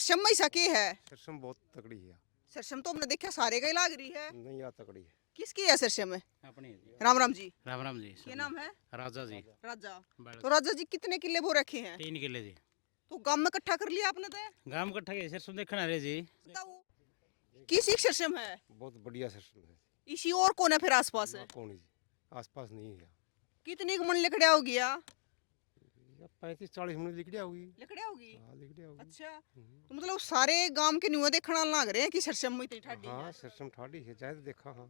SRSAM में सके है। सरसम बहुत तगड़ी है। सरसम तो हमने देखा सारे का ही लाग रही है। नहीं यार तगड़ी है। किसकी है सरसम में? अपनी है जी। राम राम जी। राम राम जी। क्या नाम है? राजा जी। राजा। बड़े तो राजा जी कितने किले बो रखे हैं? 3 किले जी। तो गांव में इकट्ठा कर लिया आपने तो? गांव कट्ठा के सरसों देखना रे जी। बताओ किसी की सरसम है? बहुत बढ़िया सरसम है। इसी और कौन है फिर आसपास है? ना कौन है जी, आसपास नहीं है। कितनी मन लकड़िया होगी या? 35-40 मिनट लिखड़िया होगी। लकड़िया होगी। हाँ लिखड़िया होगी। अच्छा तो मतलब सारे गांव के नुआ देखना लग रहे हैं कि सरसम में इतनी ठाडी हाँ है। सरसम ठाडी है, जाए तो देखा। हाँ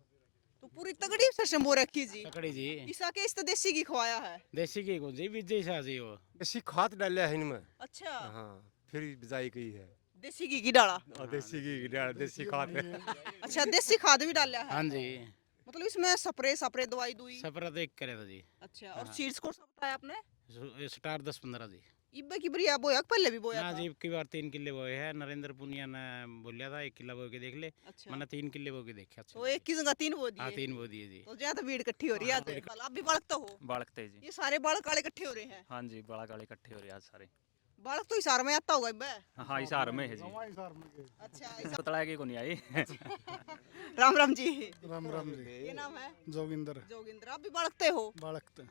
तो पूरी तगड़ी सरसम बो रखी जी। तकड़ी जी। ईसा के इस तो देसी घी खवाया है। देसी की कौन जी विजय शाह जी वो। देसी खाद डाला है इनमें। अच्छा हाँ फिर बिजाई गई है। देसी घी की डाला। और देसी की देसी खाद है। अच्छा देसी खाद भी डाला है। हाँ जी। मतलब इसमें स्प्रे स्प्रे दवाई दुई। सपरा देख करे था जी। अच्छा और सीड्स को सब बताया आपने? स्टार 10-15 जी। इब्बे की बढ़िया बोया पहले भी बोया ना था। जी की बार 3 किले बोए है। नरेंद्र पुनिया ने बोलिया था 1 किला बो के देख ले। अच्छा मैंने 3 किले बो के देखे। अच्छा तो एक की जगह तीन बो हाँ दिए। 3 बो दिए जी। तो ज्यादा भीड़ इकट्ठी हो रही है आज। आप भी बालक तो हो। बालकते जी। ये सारे बालक काले इकट्ठे हो रहे हैं। हाँ जी बड़ा काले इकट्ठे हो रहे हैं आज सारे। बालक तो हिसार में आता होगा इब्बे। हाँ इशार में है जी। अच्छा तो तड़ाए की को नहीं आई। राम राम जी। राम राम जी। ये नाम है? जोगिंदर जोगिंदर। आप भी बालकते हो? बालकते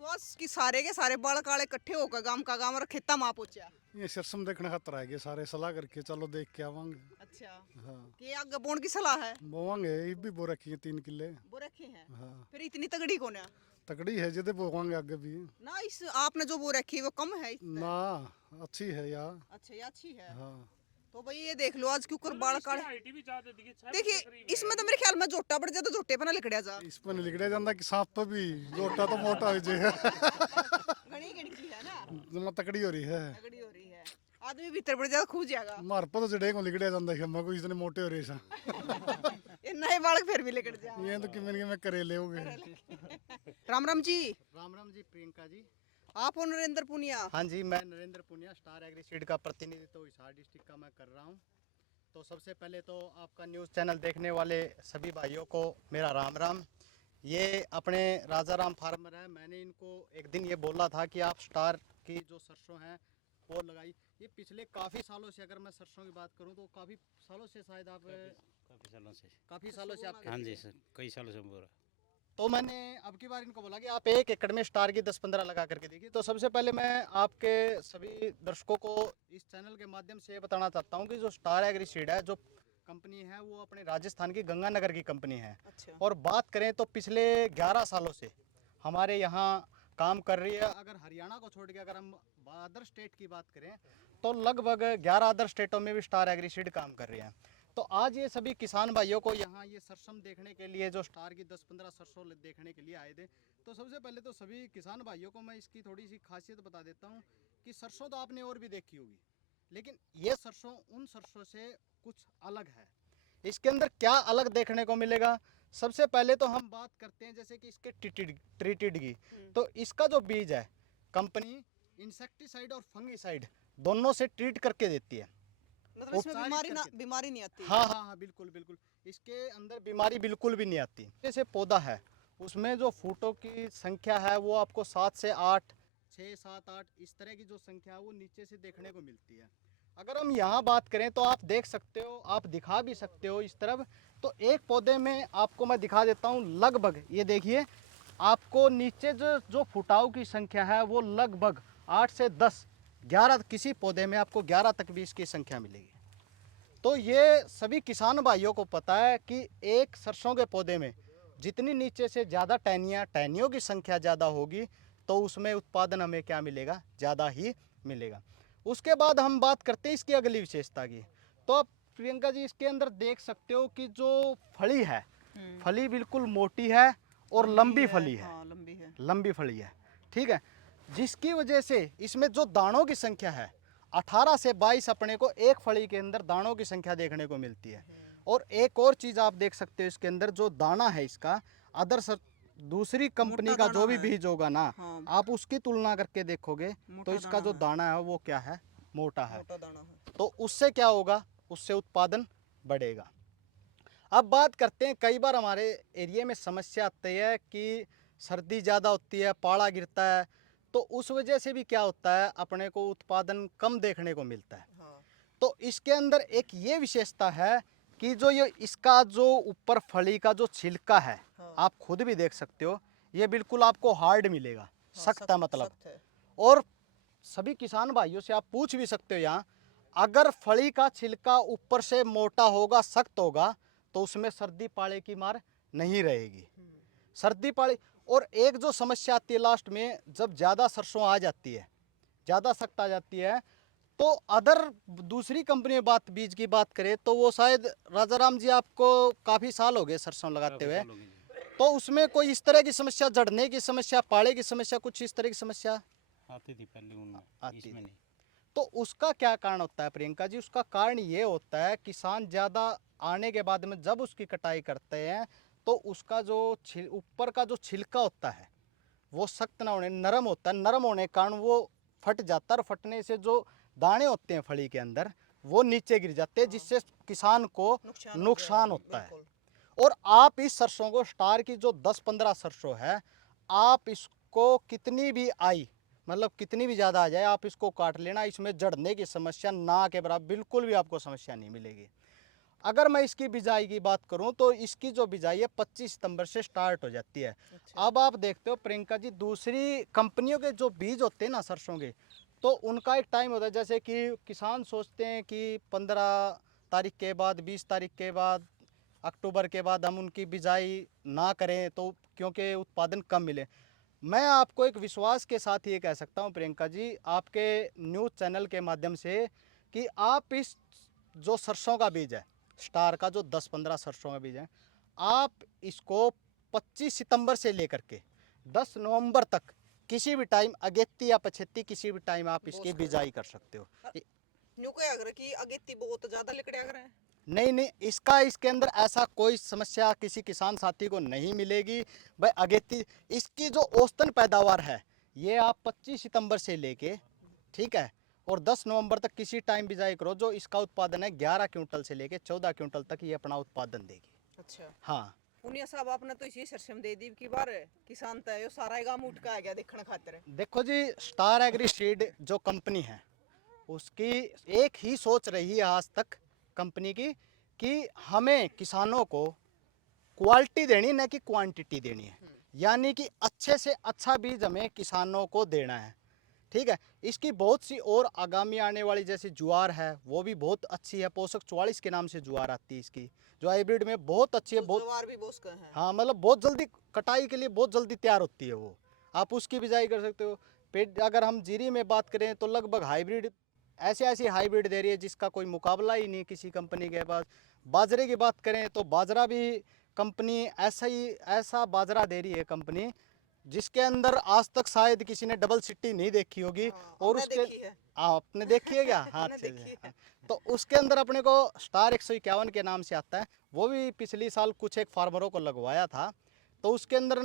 तो आज की सारे के सारे बालक काले इकट्ठे होकर गांव का गांव और खेता मां पहुंचा। ये सरसम देखने खातर आएंगे सारे सलाह करके चलो देख के आवांगे। अच्छा हाँ कि आगे बोन की सलाह है? बोवांगे ये भी बो रखी है 3 किले। वो रखे हैं। हाँ फिर इतनी तगड़ी कौन है? तगड़ी है जिदे बोवांगे आगे भी। ना इस आपने जो वो रखी है वो कम है इससे। ना अच्छी है यार। अच्छा ये अच्छी है। हाँ तो भाई ये देख लो आज के ऊपर बाल काले। देखिए इसमें तो मेरे ख्याल में जोटा पड़ जाए तो जोटे पे ना लिखड़िया जा। इस पर नहीं लिखड़े जाता कि सांप पे भी जोटा तो मोटा हो जाए। घनी गिनती है ना। जमा तकड़ी हो रही है। तगड़ी हो रही है। आदमी भीतर पड़ जाए खू जाएगा। मार पर तो जड़े को लिखड़े जाता है मैं कोई इतने मोटे हो रहे सा। ये नए बालक फिर भी लिखड़ जाए। ये तो कि मैं करेले हो गए। राम राम जी। राम राम जी प्रियंका जी। आप हो नरेंद्र पुनिया? हाँ जी मैं नरेंद्र पुनिया स्टार एग्रीसीड का प्रतिनिधित्व हिसार डिस्ट्रिक्ट का मैं कर रहा हूँ। तो सबसे पहले तो आपका न्यूज़ चैनल देखने वाले सभी भाइयों को मेरा राम राम। ये अपने राजा राम फार्मर है। मैंने इनको एक दिन ये बोला था कि आप स्टार की जो सरसों हैं वो लगाई। ये पिछले काफ़ी सालों से अगर मैं सरसों की बात करूँ तो काफ़ी सालों से शायद आप काफ़ी सालों से आप हाँ जी सर कई सालों से बोल रहा। तो मैंने अब की बार इनको बोला कि आप 1 एकड़ में स्टार की 10-15 लगा करके देखिए। तो सबसे पहले मैं आपके सभी दर्शकों को इस चैनल के माध्यम से बताना चाहता हूं कि जो स्टार एग्रीसीड है जो कंपनी है वो अपने राजस्थान की गंगानगर की कंपनी है। अच्छा और बात करें तो पिछले 11 सालों से हमारे यहाँ काम कर रही है। अगर हरियाणा को छोड़ के अगर हम अदर स्टेट की बात करें तो लगभग 11 अदर स्टेटों में भी स्टार एग्रीसीड काम कर रही है। तो आज ये सभी किसान भाइयों को यहाँ ये सरसम देखने के लिए जो स्टार की 10-15 सरसों देखने के लिए आए थे। तो सबसे पहले तो सभी किसान भाइयों को मैं इसकी थोड़ी सी खासियत बता देता हूँ कि सरसों तो आपने और भी देखी होगी लेकिन ये सरसों उन सरसों से कुछ अलग है। इसके अंदर क्या अलग देखने को मिलेगा? सबसे पहले तो हम बात करते हैं जैसे कि इसके ट्रीटेड की। तो इसका जो बीज है कंपनी इंसेक्टिसाइड और फंगिसाइड दोनों से ट्रीट करके देती है। मतलब इसमें बीमारी नहीं आती। हाँ हाँ हाँ बिल्कुल बिल्कुल इसके अंदर बीमारी बिल्कुल भी नहीं आती। जैसे पौधा है उसमें जो फूटों की संख्या है वो आपको 7 से 8 6 7 8 इस तरह की जो संख्या है वो नीचे से देखने को मिलती है। अगर हम यहाँ बात करें तो आप देख सकते हो, आप दिखा भी सकते हो इस तरफ। तो एक पौधे में आपको मैं दिखा देता हूँ लगभग ये देखिए आपको नीचे जो फुटाव की संख्या है वो लगभग 8 से 10 11 किसी पौधे में आपको 11 तक भी इसकी संख्या मिलेगी। तो ये सभी किसान भाइयों को पता है कि एक सरसों के पौधे में जितनी नीचे से ज़्यादा टहनियों की संख्या ज़्यादा होगी तो उसमें उत्पादन हमें क्या मिलेगा? ज़्यादा ही मिलेगा। उसके बाद हम बात करते हैं इसकी अगली विशेषता की। तो आप प्रियंका जी इसके अंदर देख सकते हो कि जो फली है फली बिल्कुल मोटी है और लंबी फली है। हाँ, लंबी है। लंबी फली है ठीक है। जिसकी वजह से इसमें जो दानों की संख्या है 18 से 22 अपने को एक फली के अंदर दानों की संख्या देखने को मिलती है। और एक और चीज़ आप देख सकते हो इसके अंदर जो दाना है इसका दूसरी कंपनी का जो भी बीज होगा ना हाँ। आप उसकी तुलना करके देखोगे तो इसका जो दाना है वो क्या है? मोटा है। मोटा दाना है। तो उससे क्या होगा? उससे उत्पादन बढ़ेगा। अब बात करते हैं कई बार हमारे एरिया में समस्या आती है कि सर्दी ज़्यादा होती है, पाला गिरता है तो उस वजह से भी क्या होता है अपने को उत्पादन कम देखने को मिलता है। हाँ। तो इसके अंदर एक ये विशेषता है कि जो ये इसका जो ऊपर फली का जो छिलका है, हाँ। आप खुद भी देख सकते हो, ये बिल्कुल आपको हार्ड मिलेगा, हाँ, सख्त है मतलब। सख्त है। और सभी किसान भाइयों से आप पूछ भी सकते हो यहाँ, अगर फली का छिलका ऊपर से मोटा होगा, सख्त होगा, तो उसमें सर्दी पाले की मार नहीं रहेगी। सर्दी पाले। और एक जो समस्या आती है लास्ट में, जब ज़्यादा सरसों आ जाती है, ज़्यादा सख्त आ जाती है, तो अदर दूसरी कंपनी में बीज की बात करें तो वो शायद राजाराम जी आपको काफ़ी साल हो गए सरसों लगाते हुए, तो उसमें कोई इस तरह की समस्या, जड़ने की समस्या, पाले की समस्या, कुछ इस तरह की समस्या आती थी पहले उनमें, आती इसमें थी। नहीं। तो उसका क्या कारण होता है प्रियंका जी? उसका कारण ये होता है, किसान ज़्यादा आने के बाद में जब उसकी कटाई करते हैं तो उसका जो ऊपर का जो छिलका होता है वो सख्त ना होने, नरम होता है, नरम होने के कारण वो फट जाता है, और फटने से जो दाने होते हैं फली के अंदर वो नीचे गिर जाते हैं, जिससे किसान को नुकसान होता है। और आप इस सरसों को, स्टार की जो 10-15 सरसों है, आप इसको कितनी भी आई, मतलब कितनी भी ज़्यादा आ जाए, आप इसको काट लेना, इसमें जड़ने की समस्या ना के बराबर बिल्कुल भी आपको समस्या नहीं मिलेगी। अगर मैं इसकी बिजाई की बात करूं तो इसकी जो बिजाई है 25 सितंबर से स्टार्ट हो जाती है। अच्छा। अब आप देखते हो प्रियंका जी, दूसरी कंपनियों के जो बीज होते हैं ना सरसों के, तो उनका एक टाइम होता है, जैसे कि किसान सोचते हैं कि 15 तारीख के बाद, 20 तारीख के बाद, अक्टूबर के बाद हम उनकी बिजाई ना करें तो क्योंकि उत्पादन कम मिले। मैं आपको एक विश्वास के साथ ये कह सकता हूँ प्रियंका जी, आपके न्यूज़ चैनल के माध्यम से, कि आप इस जो सरसों का बीज है, स्टार का जो 10-15 सरसों का बीज है, आप इसको 25 सितंबर से लेकर के 10 नवंबर तक किसी भी टाइम, अगेती या पछेती, किसी भी टाइम आप इसकी बिजाई कर सकते हो। न्यू को अगर कि अगेती बहुत ज्यादा लिकड़िया कर नहीं नहीं, इसके अंदर ऐसा कोई समस्या किसी किसान साथी को नहीं मिलेगी भाई। अगेती इसकी जो औसतन पैदावार है, ये आप 25 सितंबर से लेके, ठीक है, और 10 नवंबर तक किसी टाइम बिजाई करो, जो इसका उत्पादन है 11 क्विंटल से लेके 14 क्विंटल तक ये अपना उत्पादन देगी। अच्छा। हाँ, पुनिया साहब आपने तो इसी सरसम दे दी की बार, किसान तय सारा गांव उठ का आ गया देखने खातिर। देखो जी, स्टार एग्री सीड जो कंपनी है, उसकी एक ही सोच रही है आज तक कंपनी की, कि हमें किसानों को क्वालिटी देनी, न कि क्वांटिटी देनी है। यानी कि अच्छे से अच्छा बीज हमें किसानों को देना है, ठीक है। इसकी बहुत सी और आगामी आने वाली, जैसे ज्वार है, वो भी बहुत अच्छी है, पोषक 44 के नाम से ज्वार आती है इसकी, जो हाइब्रिड में बहुत अच्छी है, बहुत। जवार भी बोस का है। हाँ, मतलब बहुत जल्दी कटाई के लिए बहुत जल्दी तैयार होती है वो, आप उसकी बिजाई कर सकते हो। पेट अगर हम जीरी में बात करें तो लगभग हाइब्रिड, ऐसी हाइब्रिड दे रही है जिसका कोई मुकाबला ही नहीं किसी कंपनी के पास। बाजरे की बात करें तो बाजरा भी कंपनी ऐसा बाजरा दे रही है कंपनी, जिसके अंदर आज तक शायद किसी ने डबल सिट्टी नहीं देखी होगी। और उसके आपने देखी है क्या? हाँ, हाँ। तो उसके अंदर अपने को स्टार 151 के नाम से आता है, वो भी पिछली साल कुछ एक फार्मरों को लगवाया था, तो उसके अंदर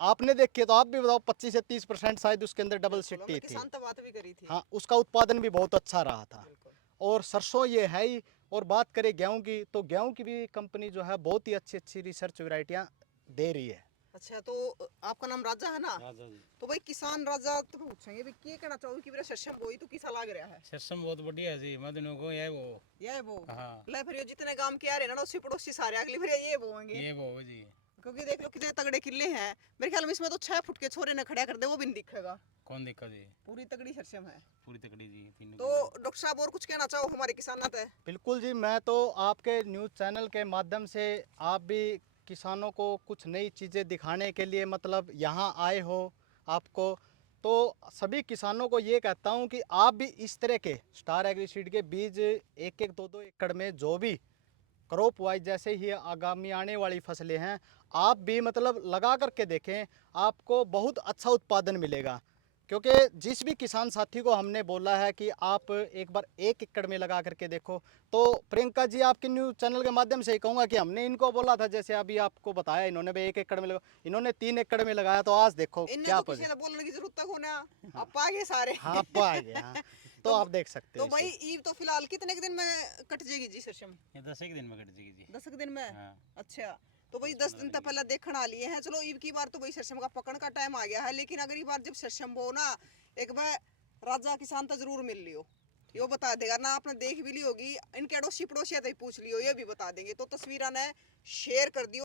आपने देखी तो आप भी बताओ, 25 से 30% शायद उसके अंदर डबल सिट्टी थी। बात भी करी थी। हाँ, उसका उत्पादन भी बहुत अच्छा रहा था। और सरसों ये है ही। और बात करें गेहूं की, तो गेहूं की भी कंपनी जो है बहुत ही अच्छी रिसर्च वैरायटियां दे रही है। अच्छा, तो आपका नाम राजा है ना? राजा जी। तो भाई किसान राजा तो पूछेंगे भाई क्या कहना चाहोगे कि मेरा सरसम बोई तो किसा लग रहा है? सरसम बहुत बढ़िया है जी, मदनों को ये वो हाँ, ले फिर ये जितने गांव के आ रहे हैं ना, उसी पड़ोसी सारे अगली फिर ये बोएंगे, ये वो जी। क्योंकि देख लो कितने तगड़े किले हैं। मेरे ख्याल में इसमें तो 6 फुट के छोरे ने खड़ा कर दे वो भी नहीं दिखेगा। कौन देखा जी? पूरी तगड़ी सरसम है। पूरी तकड़ी जी। तो डॉक्टर साहब और कुछ कहना चाहो हमारे किसानों पे? बिल्कुल जी, मैं तो आपके न्यूज़ चैनल के माध्यम से आप भी किसानों को कुछ नई चीज़ें दिखाने के लिए मतलब यहाँ आए हो आपको, तो सभी किसानों को ये कहता हूँ कि आप भी इस तरह के स्टार एग्रीसीड के बीज 1-1, 2-2 एकड़ में जो भी क्रॉप वाइज जैसे ही आगामी आने वाली फसलें हैं, आप भी मतलब लगा करके देखें, आपको बहुत अच्छा उत्पादन मिलेगा। क्योंकि जिस भी किसान साथी को हमने बोला है कि आप एक बार 1 एकड़ में लगा करके देखो, तो प्रियंका जी आपके न्यूज़ चैनल के माध्यम से ही कहूँगा कि हमने इनको बोला था, जैसे अभी आपको बताया इन्होंने भी 1 एकड़ में लगा, इन्होंने 3 एकड़ में लगाया, तो आज देखो क्या तो किसी ने बोलने की जरूरत तक होना, आप आ गए सारे। हाँ, आप आ गए। हाँ, तो आप देख सकते तो हो। भाई ईद तो फिलहाल कितने के दिन में कट जाएगी जी सरसम? ये 10 एक दिन में कट जाएगी जी। 10 दिन में? हाँ। अच्छा, तो भाई 10 दिन तक पहले देखने आ लिए हैं। चलो ईद की बार तो भाई सरसम का पकड़ का टाइम आ गया है, लेकिन अगली बार जब सरसम बो ना, एक बार राजा किसान तो जरूर मिल लियो, यो बता देगा ना, आपने देख भी ली होगी, इनके अड़ोसी पड़ोसी तो पूछ लियो, ये भी बता देंगे। तो तस्वीर ने शेयर कर दी।